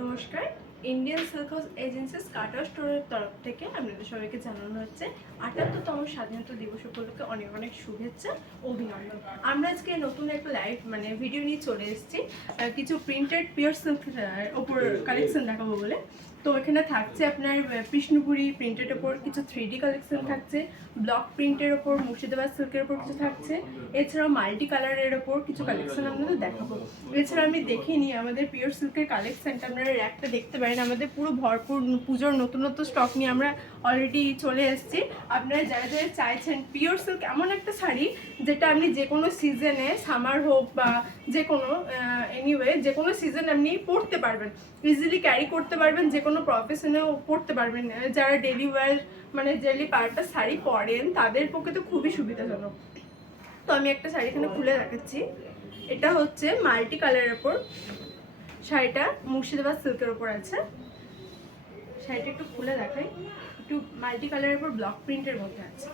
নমস্কার। Indian silk house agencies কাটা স্টোরের তরফ থেকে আপনাদের সবাইকে জানানো হচ্ছে ৭৮তম স্বাধীনতা দিবস উপলক্ষে অনেক অনেক শুভেচ্ছা, অভিনন্দন। আমরা আজকে নতুন একটা লাইভ ভিডিও নিয়ে চলে এসেছি কিছু প্রিন্টেড পিওর সিল্কের ওপর কালেকশন দেখাবো বলে। তো এখানে থাকছে আপনার কৃষ্ণপুরি প্রিন্টের ওপর কিছু 3D কালেকশন থাকছে, ব্লক প্রিন্টের ওপর মুর্শিদাবাদ সিল্কের ওপর কিছু থাকছে, এছাড়াও মাল্টি কালারের ওপর কিছু কালেকশন আপনাদের দেখাবো। এছাড়া আমি দেখিনি আমাদের পিওর সিল্কের কালেকশনটা, আপনারা র্যাকটা দেখতে পারেন, আমাদের পুরো ভরপুর পুজোর নতুনত্ব স্টক নিয়ে আমরা অলরেডি চলে এসেছি। আপনারা যারা যারা চাইছেন পিওর সিল্ক এমন একটা শাড়ি যেটা আপনি যে কোনো সিজনে, সামার হোক বা যে কোনো এনিওয়ে যে কোনো সিজন আপনি পরতে পারবেন, ইজিলি ক্যারি করতে পারবেন, যে কোনো প্রফেশনেও পরতে পারবেন। যারা ডেলি ওয়্যার ডেলি পার্টটা শাড়ি পরেন তাদের পক্ষে তো খুবই সুবিধাজনক। তো আমি একটা শাড়ি এখানে খুলে দেখাচ্ছি। এটা হচ্ছে মাল্টি কালারের ওপর শাড়িটা, মুর্শিদাবাদ সিল্কের ওপর আছে। শাড়িটা একটু খুলে দেখাই, একটু মাল্টি কালারের ওপর ব্লক প্রিন্টের মধ্যে আছে।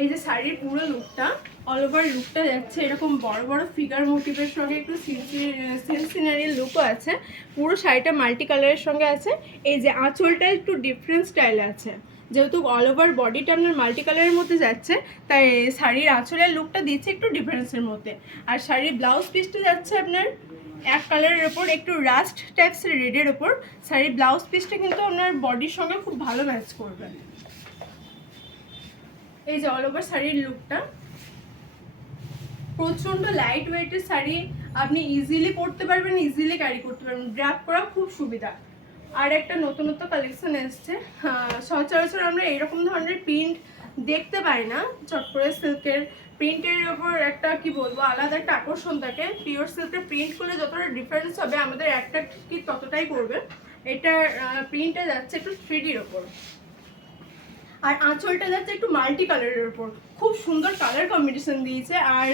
এই যে শাড়ির পুরো লুকটা, অল ওভার লুকটা যাচ্ছে এরকম বড় বড় ফিগার মোটিভের সঙ্গে একটু সিনারির লুকও আছে। পুরো শাড়িটা মাল্টি কালারের সঙ্গে আছে। এই যে আঁচলটা একটু ডিফারেন্ট স্টাইলে আছে, যেহেতু অল ওভার বডিটা আপনার মাল্টি কালারের মধ্যে যাচ্ছে, তাই শাড়ির আঁচলের লুকটা দিচ্ছে একটু ডিফারেন্সের মধ্যে। আর শাড়ির ব্লাউজ পিসটা যাচ্ছে আপনার এক কালারের ওপর, একটু রাস্ট টাইপসের রেডের ওপর। শাড়ির ব্লাউজ পিসটা কিন্তু আপনার বডির সঙ্গে খুব ভালো ম্যাচ করবে। এই যে অল ওভার শাড়ির লুকটা, প্রচন্ড লাইট ওয়েটের শাড়ি, আপনি ইজিলি পরতে পারবেন, ইজিলি ক্যারি করতে পারবেন, ড্র্যাপ করা খুব সুবিধা। আর একটা নতুনত্ব কালেকশন এসছে, সচরাচর আমরা এরকম ধরনের প্রিন্ট দেখতে পাই না। চট করে সিল্কের প্রিন্টের ওপর একটা কি বলবো আলাদা একটা আকর্ষণ থাকে। পিওর সিল্কের প্রিন্ট করলে যতটা ডিফারেন্স হবে আমাদের অ্যাট্রাক্ট কি ততটাই করবে। এটার প্রিন্টটা যাচ্ছে একটু 3Dর ওপর, আর আঁচলটা যাচ্ছে একটু মাল্টি কালারের ওপর। খুব সুন্দর কালার কম্বিনেশন দিয়েছে। আর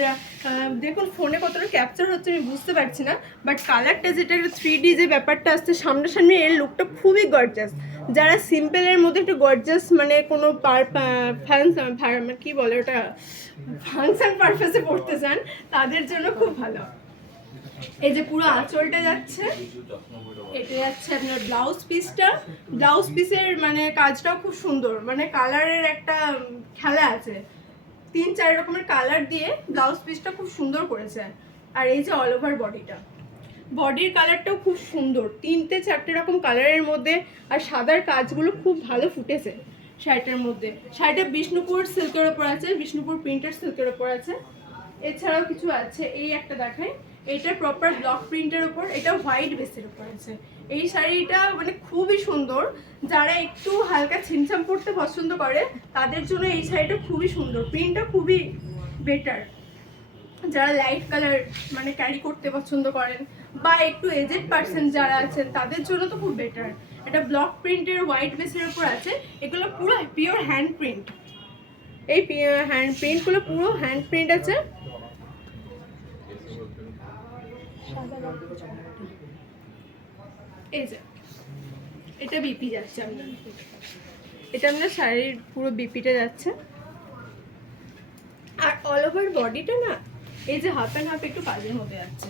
দেখুন ফোনে কতটা ক্যাপচার হচ্ছে আমি বুঝতে পারছি না, বাট কালারটা যেটা একটু 3D যে ব্যাপারটা আসছে সামনাসামনি, এর লুকটা খুবই গর্জাস। যারা সিম্পলের মধ্যে একটু গর্জাস কোনো কি বলে ওটা, ফাংশন পারপাসে পড়তে চান তাদের জন্য খুব ভালো। এই যে পুরো আঁচলটা যাচ্ছে, এটা যাচ্ছে আপনার ব্লাউজ পিসটা। ব্লাউজ পিসের কাজটাও খুব সুন্দর, কালারের একটা খেলা আছে, 3-4 রকমের কালার দিয়ে ব্লাউজ পিসটা খুব সুন্দর করেছে। আর এই যে অল ওভার বডিটা, বডির কালারটাও খুব সুন্দর, 3-4টে রকম কালারের মধ্যে। আর সাদার কাজগুলো খুব ভালো ফুটেছে শাড়িটার মধ্যে। শাড়িটা বিষ্ণুপুর সিল্কের ওপর আছে, বিষ্ণুপুর প্রিন্টেড সিল্কের ওপর আছে। এছাড়াও কিছু আছে, এই একটা দেখাই, এটা প্রপার ব্লক প্রিন্টের ওপর, এটা হোয়াইট বেসের ওপর আছে। এই শাড়িটা খুবই সুন্দর। যারা একটু হালকা ছিমছাম পরতে পছন্দ করে তাদের জন্য এই শাড়িটা খুবই সুন্দর, প্রিন্টটা খুবই বেটার। যারা লাইট কালার ক্যারি করতে পছন্দ করেন বা একটু এজেড পার্সন যারা আছেন তাদের জন্য তো খুব বেটার। এটা ব্লক প্রিন্টের হোয়াইট বেসের ওপর আছে। এগুলো পুরো পিওর হ্যান্ড প্রিন্ট, এই হ্যান্ড প্রিন্টগুলো পুরো হ্যান্ড প্রিন্ট আছে। এই যে এটা বিপি যাচ্ছে আপনার, এটা আপনার শাড়ির পুরো বিপিটা যাচ্ছে। আর অল ওভার বডিটা না, এই যে হাফ অ্যান্ড হাফ একটু কাজের মধ্যে যাচ্ছে।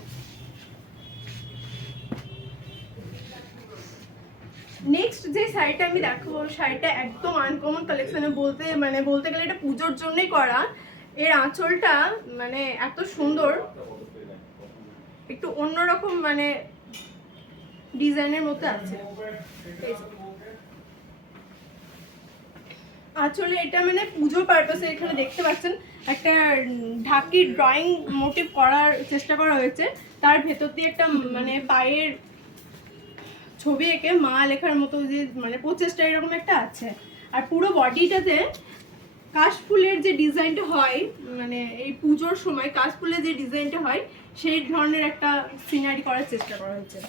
নেক্সট যে শাড়িটা আমি দেখাবো, শাড়িটা একদম আনকমন কালেকশনে, বলতে গেলে এটা পুজোর জন্যই করা। এর আঁচলটা এত সুন্দর, একটু অন্যরকম ডিজাইনের মধ্যে আছে। আসলে এটা পুজো পারপাসে এখানে দেখতে পাচ্ছেন একটা ঢাকি ড্রয়িং মোটিভ করার চেষ্টা করা হয়েছে। তার ভেতর দিয়ে একটা পায়ের ছবি এঁকে মা লেখার মতো যে প্রচেষ্টা এরকম একটা আছে। আর পুরো বডিটাতে কাশফুলের যে ডিজাইনটা হয়, এই পুজোর সময় কাশফুলের যে ডিজাইনটা হয় সেই ধরনের একটা সিনারি করার চেষ্টা করা হয়েছে।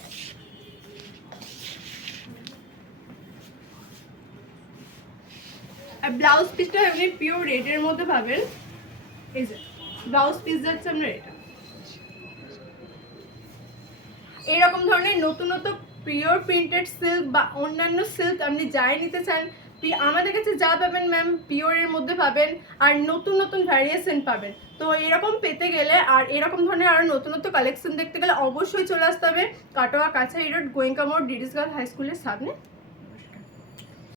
আর ব্লাউজ পিসটা আপনি পিওর রেডের মধ্যে পাবেন। এই যে ব্লাউজ পিস যাচ্ছে আপনার এটা। এরকম ধরনের নতুন নতুন পিওর প্রিন্টেড সিল্ক বা অন্যান্য সিল্ক আপনি যাই নিতে চান আমাদের কাছে যা পাবেন ম্যাম পিওরের মধ্যে পাবেন, আর নতুন নতুন ভ্যারিয়েশন পাবেন। তো এরকম পেতে গেলে আর এরকম ধরনের আরও নতুন নতুন কালেকশন দেখতে গেলে অবশ্যই চলে আসতে হবে কাটোয়া কাছারি রোড গোয়েঙ্কা মোড় ডিডিস গার্লস হাই স্কুলের সামনে।